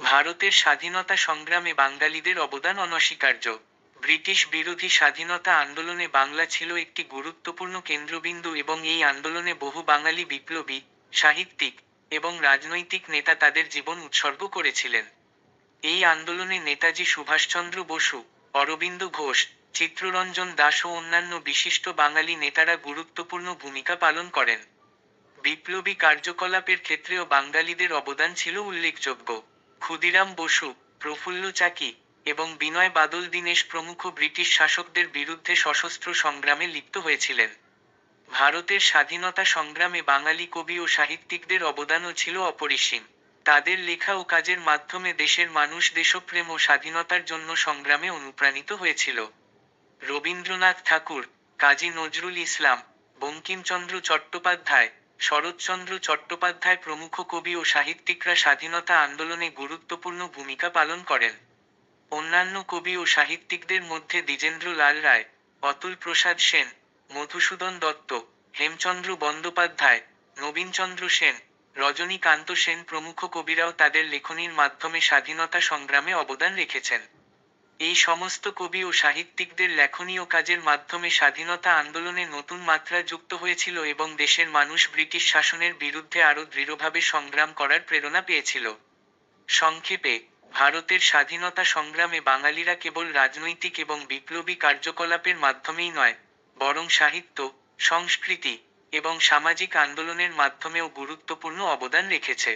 ভারতের স্বাধীনতা সংগ্রামে বাঙালিদের অবদান অনস্বীকার্য। ব্রিটিশ বিরোধী স্বাধীনতা আন্দোলনে বাংলা ছিল একটি গুরুত্বপূর্ণ কেন্দ্রবিন্দু এবং এই আন্দোলনে বহু বাঙালি বিপ্লবী, সাহিত্যিক এবং রাজনৈতিক নেতা তাদের জীবন উৎসর্গ করেছিলেন। এই আন্দোলনে নেতাজি সুভাষচন্দ্র বসু, অরবিন্দ ঘোষ চিত্ররঞ্জন দাস ও অন্যান্য বিশিষ্ট বাঙালি নেতারা গুরুত্বপূর্ণ ভূমিকা পালন করেন। বিপ্লবী কার্যকলাপের ক্ষেত্রেও বাঙালিদের অবদান ছিল উল্লেখযোগ্য। ক্ষুদিরাম বসু, প্রফুল্ল চাকি এবং বিনয় বাদল দীনেশ প্রমুখ ব্রিটিশ শাসকদের বিরুদ্ধে সশস্ত্র সংগ্রামে লিপ্ত হয়েছিলেন। ভারতের স্বাধীনতা সংগ্রামে বাঙালি কবি ও সাহিত্যিকদের অবদানও ছিল অপরিসীম। তাদের লেখা ও কাজের মাধ্যমে দেশের মানুষ দেশপ্রেম ও স্বাধীনতার জন্য সংগ্রামে অনুপ্রাণিত হয়েছিল। রবীন্দ্রনাথ ঠাকুর, কাজী নজরুল ইসলাম, বঙ্কিমচন্দ্র চট্টোপাধ্যায় শরৎচন্দ্র চট্টোপাধ্যায় প্রমুখ কবি ও সাহিত্যিকরা স্বাধীনতা আন্দোলনে গুরুত্বপূর্ণ ভূমিকা পালন করেন। অন্যান্য কবি ও সাহিত্যিকদের মধ্যে দ্বিজেন্দ্র লাল রায়, অতুল প্রসাদ সেন, মধুসূদন দত্ত, হেমচন্দ্র বন্দ্যোপাধ্যায়, নবীনচন্দ্র সেন, রজনীকান্ত সেন প্রমুখ কবিরাও তাদের লেখনীর মাধ্যমে স্বাধীনতা সংগ্রামে অবদান রেখেছেন। এই সমস্ত কবি ও সাহিত্যিকদের লেখনী ও কাজের মাধ্যমে স্বাধীনতা আন্দোলনে নতুন মাত্রা যুক্ত হয়েছিল এবং দেশের মানুষ ব্রিটিশ শাসনের বিরুদ্ধে আরও দৃঢ়ভাবে সংগ্রাম করার প্রেরণা পেয়েছিল। সংক্ষেপে, ভারতের স্বাধীনতা সংগ্রামে বাঙালিরা কেবল রাজনৈতিক এবং বিপ্লবী কার্যকলাপের মাধ্যমেই নয়, বরং সাহিত্য, সংস্কৃতি এবং সামাজিক আন্দোলনের মাধ্যমেও গুরুত্বপূর্ণ অবদান রেখেছে।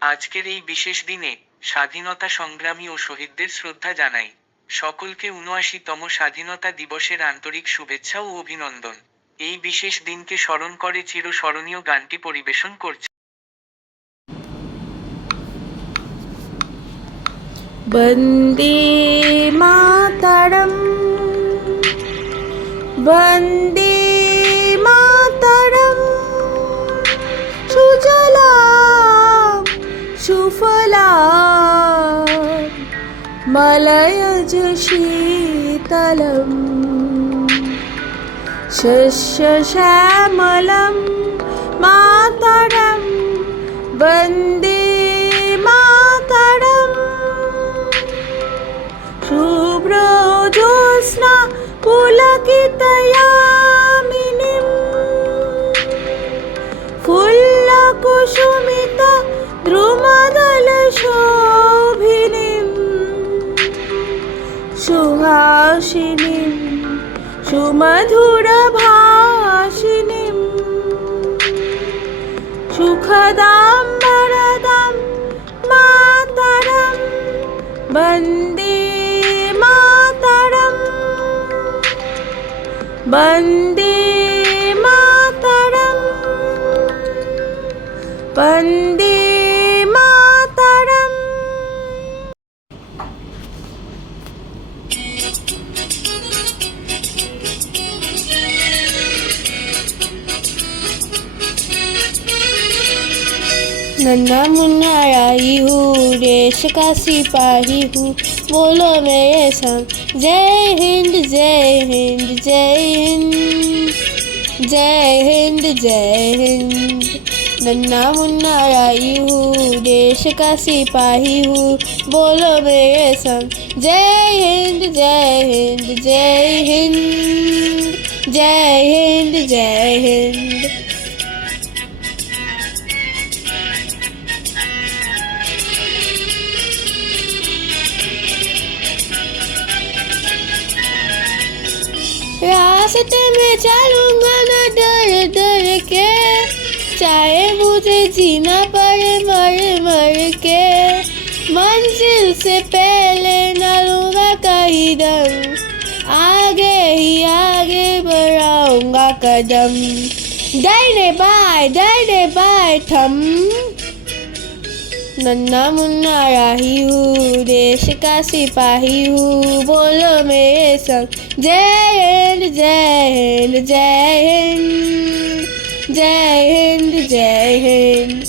আজকের এই বিশেষ দিনে স্বাধীনতা সংগ্রামী ও শহীদদের শ্রদ্ধা জানাই। সকলকে উনআশিতম স্বাধীনতা দিবসের আন্তরিক শুভেচ্ছা ও অভিনন্দন এই বিশেষ দিনকে স্মরণ করে চিরস্মরণীয় গানটি পরিবেশন করছে वन्दे मातरम् वन्दे मातरम् सुजला सुफला मलयज शीतलम् शस्यश्यामलं मातरं वन्दे मातरम् शुभ्रजोत्स्ना पुलकितयामिनीं फुल्लकुसुमित সুহাসিনীম সুমধুর ভাসিনীম। সুখদাম বরদাম মাতারম বন্দে মাতারম। বন্দে মাতারম বন্দে नन्ना मुन्ना आई हूँ, देश का सिपाही हूँ। बोलो मेरे संग जय हिंद जय हिंद जय हिंद जय हिंद जय हिंद। नन्ना मुन्ना आई हूँ, देश का सिपाही हूँ। बोलो मेरे संग जय हिंद जय हिंद जय हिंद जय हिंद जय हिंद। रास्ते में चलूँगा न डर डर के। चाहे मुझे जीना पड़े मर मर के। मंजिल से पहले न लूँगा कहीं दम। आगे ही आगे बढ़ाऊँगा कदम। दाहिने बाय दाहिने बाय, थम। नन्ना मुन्ना राही हूँ, देश का सिपाही हूँ, बोलो मेरे संग। जय हिंद जय हिंद जय हिंद जय हिंद जय हिंद।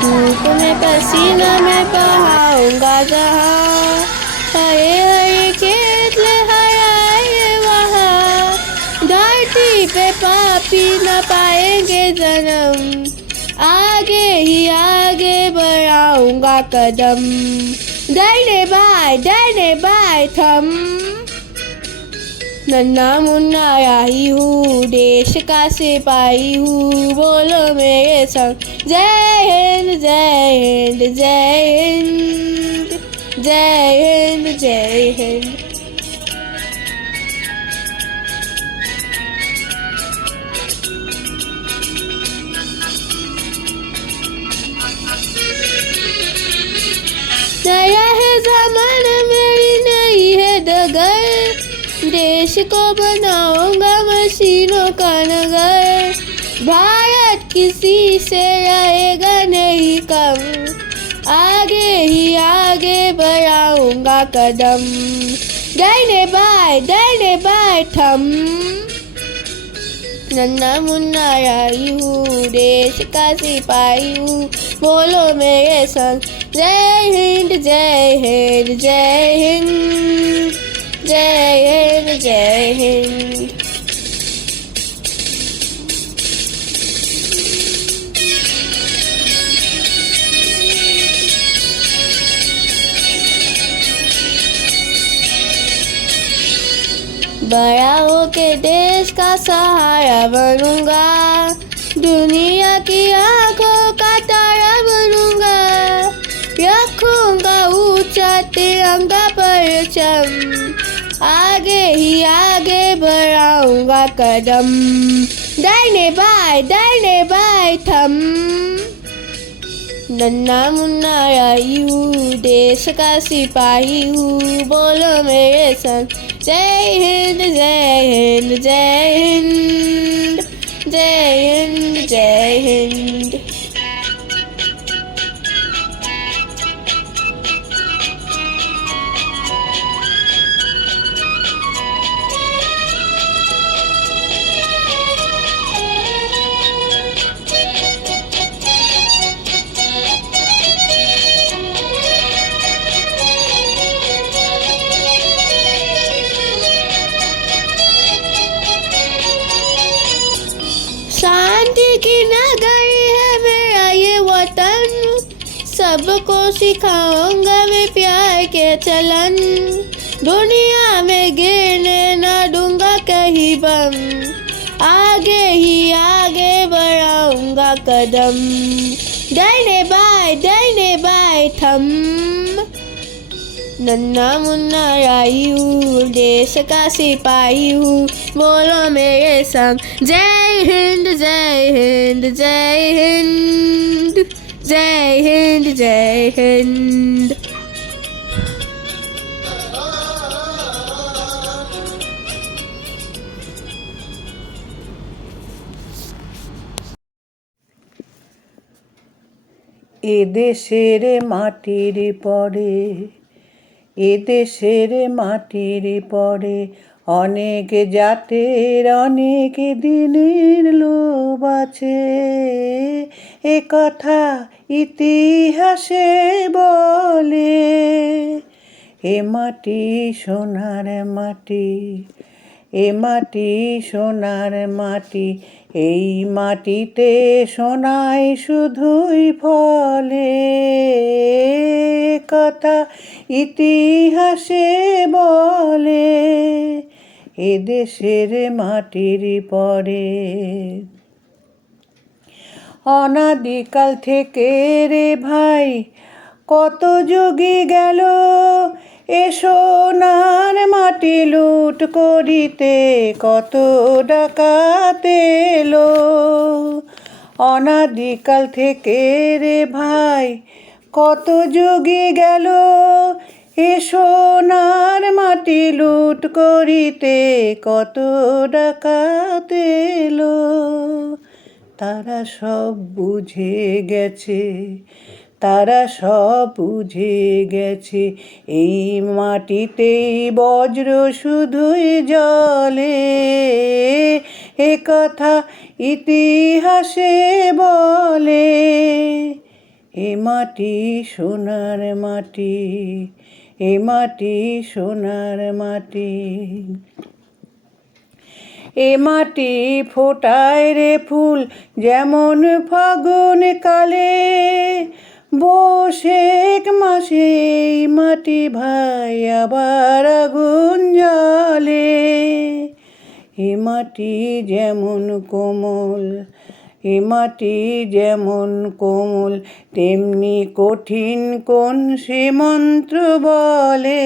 धूप में पसीना मैं बहाऊँगा जहाँ। हरे पापी न पाएँगे जन्म। आगे ही आगे बढ़ाऊँगा कदम। दाहिने बाय दाहिने बाय थम। नन्ना मुन्ना आई हूँ, देश का सिपाही हूँ, बोलो मेरे संग। जय हिंद जय हिंद जय हिंद जय हिंद जय हिंद। नया है जमाना, मेरी नई है डगर। देश को बनाऊँगा मशीनों का नगर। भारत किसी से रहेगा नहीं कम। आगे ही आगे बढ़ाऊँगा कदम। दाहिने बाय दाहिने बाय थम नन्ना मुन्ना आई हूँ, देश का सिपाही हूँ। बोलो मेरे संग जय हिंद जय हिंद जय हिंद जय हिंद जय हिंद। बड़ा होके देश का सहारा बनूँगा, दुनिया तिरंगा परचम आगे ही आगे बढ़ाऊँगा कदम। दाहिने बाय दाहिने बाय थम। नन्ना मुन्ना आई हूँ, देश का सिपाही हूँ। बोलो मेरे संग, जय हिंद जय हिंद जय हिंद जय हिंद जय हिंद। सबको सिखाऊँगा मैं प्यार के चलन। दुनिया में गिरने न दूँगा कहीं बम। आगे ही आगे बढ़ाऊँगा कदम। दाहिने बाय दाहिने बाय थम। नन्ना मुन्ना आई हूँ, देश का सिपाही हूँ। बोलो मेरे संग, जय हिंद जय हिंद जय हिंद। জয় হিন্দ জয় হিন্দ এদেশের মাটির পরে এদেশের মাটির পরে অনেক জাতের, অনেক দিনের লোভ আছে। এ কথা ইতিহাসে বলে, এ মাটি সোনার মাটি, এ মাটি সোনার মাটি, এই মাটিতে সোনায় শুধুই ফলে। কথা ইতিহাসে বলে এদেশের মাটির পরে। অনাদিকাল থেকে রে ভাই, কত যুগি গেল। এ সোনার মাটি লুট করিতে, কত ডাকাত এলো। অনাদিকাল থেকে রে ভাই, কত যুগি গেল। এ সোনার মাটি লুট করিতে, কত ডাকাত তারা সব বুঝে গেছে, তারা সব বুঝে গেছে, এই মাটিতেই বজ্র শুধুই জলে এ কথা ইতিহাসে বলে, এ মাটি সোনার মাটি এ মাটি, সোনার মাটি। এ মাটি ফোটায় রে ফুল, যেমন ফাগুন কালে। বসেক মাসে মাটি ভাই, আবার আগুন জলে এ মাটি যেমন কোমল এ মাটি যেমন কোমল, তেমনি কঠিন কোন সে মন্ত্র বলে?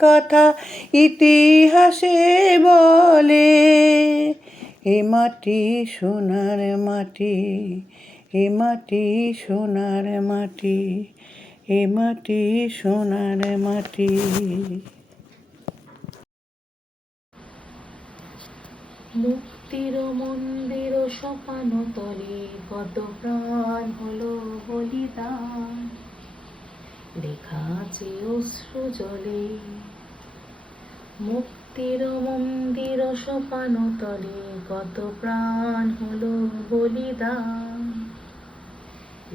কথা ইতিহাসে বলে এ মাটি সোনার মাটি এ মাটি সোনার মাটি এ মাটি সোনার মাটি। মুক্তির মন্দির সোপান তলে কত প্রাণ হলো বলিদান। লেখা আছে অশ্রু জলে, মুক্তির মন্দির সোপান তলে, কত প্রাণ হলো বলিদান।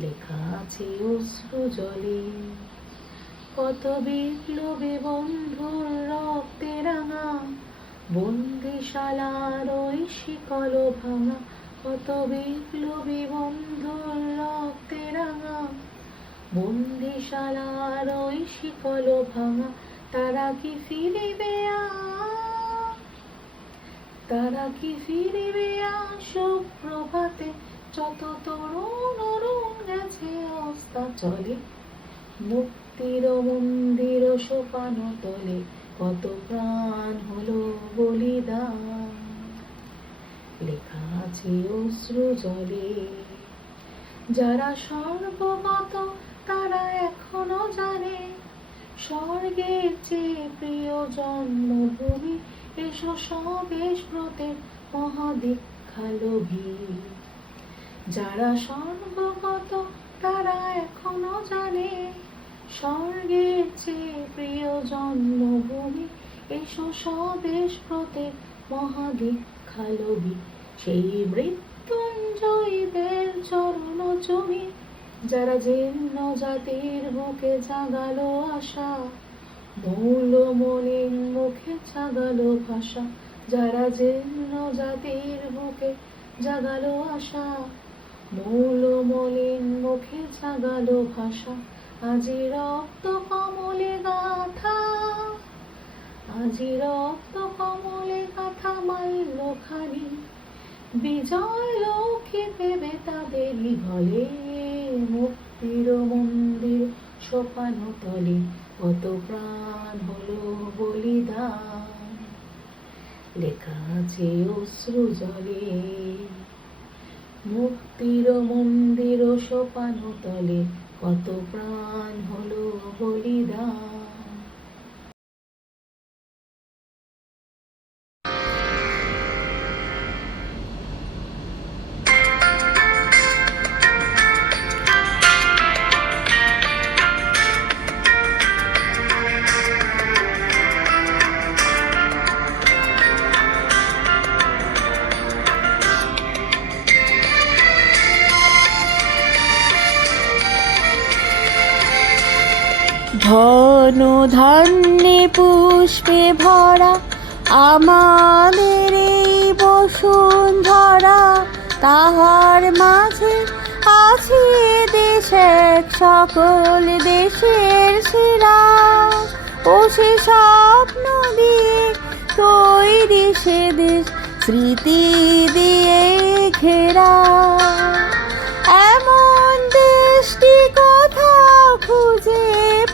লেখা আছে অশ্রু জলে, কত বিপ্লবী বন্ধুর রক্তে রাঙা, বন্দিশালার ওই শিকল ভাঙা কত বিপ্লবী বন্ধুর রক্তে রাঙা, বন্দিশালার ওই শিকল ভাঙা, তারা কি ফিরিবে? তারা কি ফিরিবে সুপ্রভাতে যত তরুণ অরুণ গেছে অস্তা চলে, মুক্তির মন্দির সোপান তলে, কত প্রাণ হলো বলিদান লেখা আছে অশ্রু জলে। যারা সর্বগত তারা এখনও জানে, স্বর্গের চেয়ে প্রিয় জন্মভূমি এসো স্বদেশ ব্রতের মহাদীক্ষালোভী। যারা সর্বগত তারা এখনও জানে, স্বর্গের চেয়ে প্রিয় জন্মভূমি এসো স্বদেশ ব্রতের মহাদীক্ষালোভী সেই মৃত্যুঞ্জয়ীদের চরণ জমি যারা জীর্ণ জাতির বুকে জাগালো আশা, মূল মলিন মুখে জাগালো ভাষা, যারা জীর্ণ জাতির বুকে জাগালো আশা, মূল মলিন মুখে জাগালো ভাষা, আজি রক্ত কমলে গাথা আজি রক্ত কমলে মাইল খানি। বিজয় লক্ষ্মী দেবে তাদেরই ঘলে মুক্তির মন্দির সোপান তলে কত প্রাণ হলো বলিদান। লেখা আছে অশ্রু জলে। মুক্তির মন্দির সোপান তলে কত প্রাণ হলো বলিদান। ধন ধান্যে পুষ্পে ভরা আমাদের এই বসুন্ধরা তাহার মাঝে আছে দেশ এক, সকল দেশের সেরা ও সে স্বপ্ন দিয়ে তৈরি সে দেশ, স্মৃতি দিয়ে ঘেরা। এমন দেশটি কোথাও খুঁজে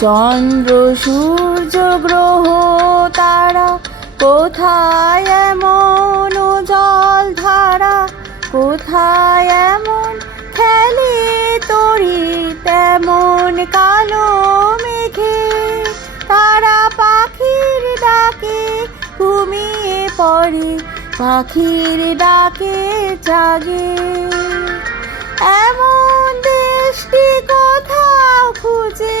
চন্দ্র, সূর্য, গ্রহ, তারা কোথায় এমন জল ধারা? কোথায় এমন খেলে তরি, তেমন কালো মেঘে? তারা পাখির ডাকে ঘুমিয়ে পড়ে, পাখির ডাকে জাগে। এমন দেশটি কোথাও খুঁজে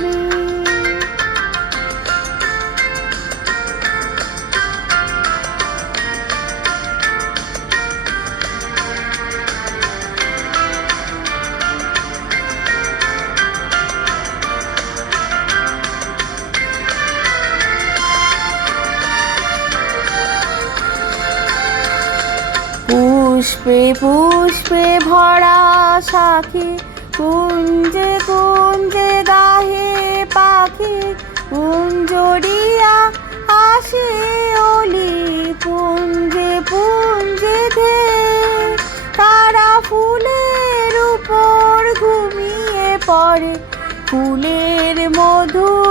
পুষ্পে পুষ্পে ভরা সাখী, কুঞ্জে কুঞ্জে গাহে পাখি, কুঞ্জরিয়া আসে অলি পুঞ্জে পুঞ্জে ধে। তারা ফুলের উপর ঘুমিয়ে পড়ে, ফুলের মধু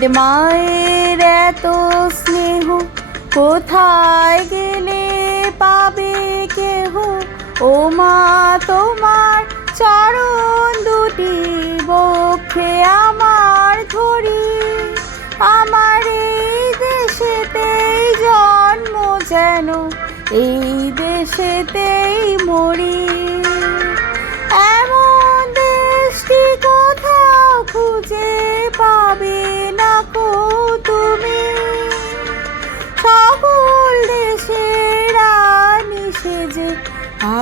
ভাইয়ের মায়ের এত স্নেহ। কোথায় গেলে পাবে কেহ? ও মা, তোমার চরণ দুটি বক্ষে আমার ধরি। আমার এই দেশেতেই জন্ম যেন। এই